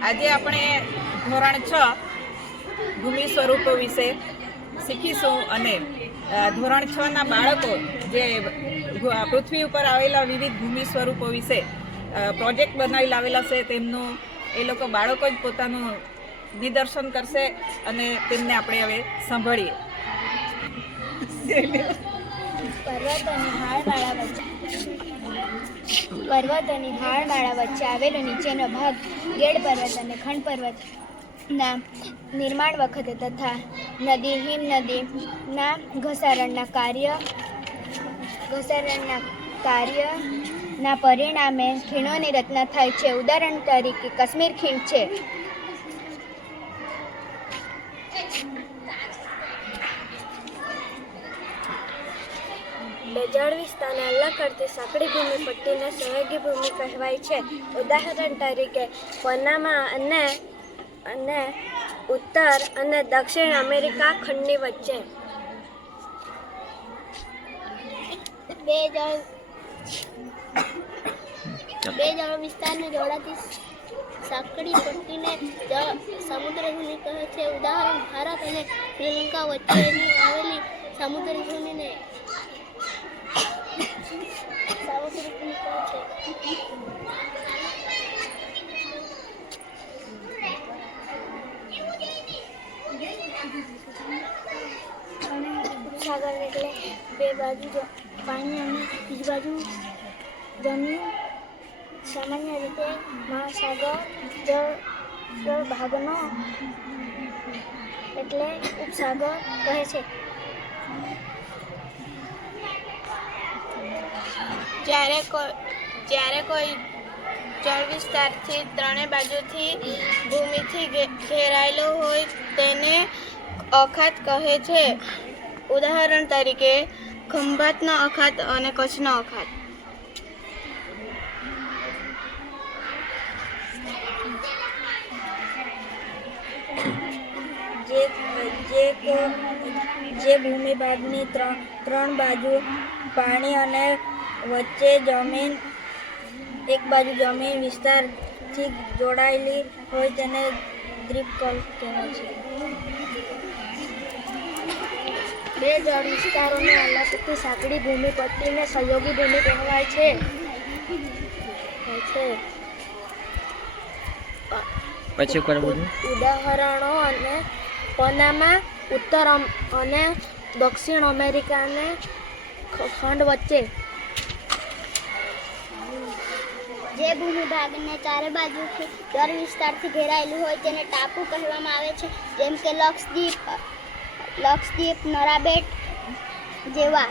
આજે આપણે ધોરણ 6 ભૂમિ સ્વરૂપો વિશે શીખીશું અને ધોરણ 6 ના બાળકો જે પૃથ્વી ઉપર આવેલા વિવિધ ભૂમિ સ્વરૂપો વિશે પ્રોજેક્ટ બનાવી લાવેલા છે તેમનું એ લોકો બાળકો જ પોતાનું નિદર્શન કરશે અને તેમને આપણે હવે સાંભળીએ. પર્વતોની હારમાળા વચ્ચે આવેલો નીચેનો ભાગ ગેડ પર્વત અને ખંડ પર્વતના નિર્માણ વખતે તથા નદી હિમનદીના ઘસારણના કાર્યના પરિણામે ખીણોની રચના થાય છે. ઉદાહરણ તરીકે કાશ્મીર ખીણ છે. જળ વિસ્તારને અલગ કરતી સાંકડી ભૂમિ પટ્ટીને સહયોગી ભૂમિ કહેવાય છે. ઉદાહરણ તરીકે પનામા અને ઉત્તર અને દક્ષિણ અમેરિકા ખંડની વચ્ચે. બે જળ વિસ્તારને જોડાતી સાંકડી પટ્ટીને સમુદ્ર ધુની કહે છે. ઉદાહરણ ભારત અને શ્રીલંકા વચ્ચેની આવેલી સમુદ્ર ધુનીને સાગર એટલે બે બાજુ પાણી અને બીજી બાજુ જમીન. સામાન્ય રીતે મહાસાગર જળ ભાગનો એટલે ઉપસાગર કહે છે. જ્યારે કોઈ જળ વિસ્તારથી ત્રણેય બાજુથી ભૂમિથી ઘેરાયેલો હોય તેને અખાત કહે છે. ઉદાહરણ તરીકે ખંભાતનો અખાત અને કચ્છનો અખાત. જે ભૂમિ ભાગની ત્રણ બાજુ પાણી અને વચ્ચે જમીન એક બાજુ જમીન વિસ્તારથી જોડાયેલી હોય તેને દ્વીપકલ્પ કહેવાય છે. બે જળ વિસ્તારોને અલગ કરતી સાંકડી ભૂમિ પટ્ટીને સહયોગી ભૂમિ કહેવાય છે. ઉદાહરણો અને પનામા ઉત્તર અને દક્ષિણ અમેરિકાને ખંડ વચ્ચે. જે ભૂમિ ભાગને ચારે બાજુથી જળ વિસ્તારથી ઘેરાયેલું હોય તેને ટાપુ કહેવામાં આવે છે. જેમ કે લક્ષદ્વીપ, નોરાબેટ જેવા.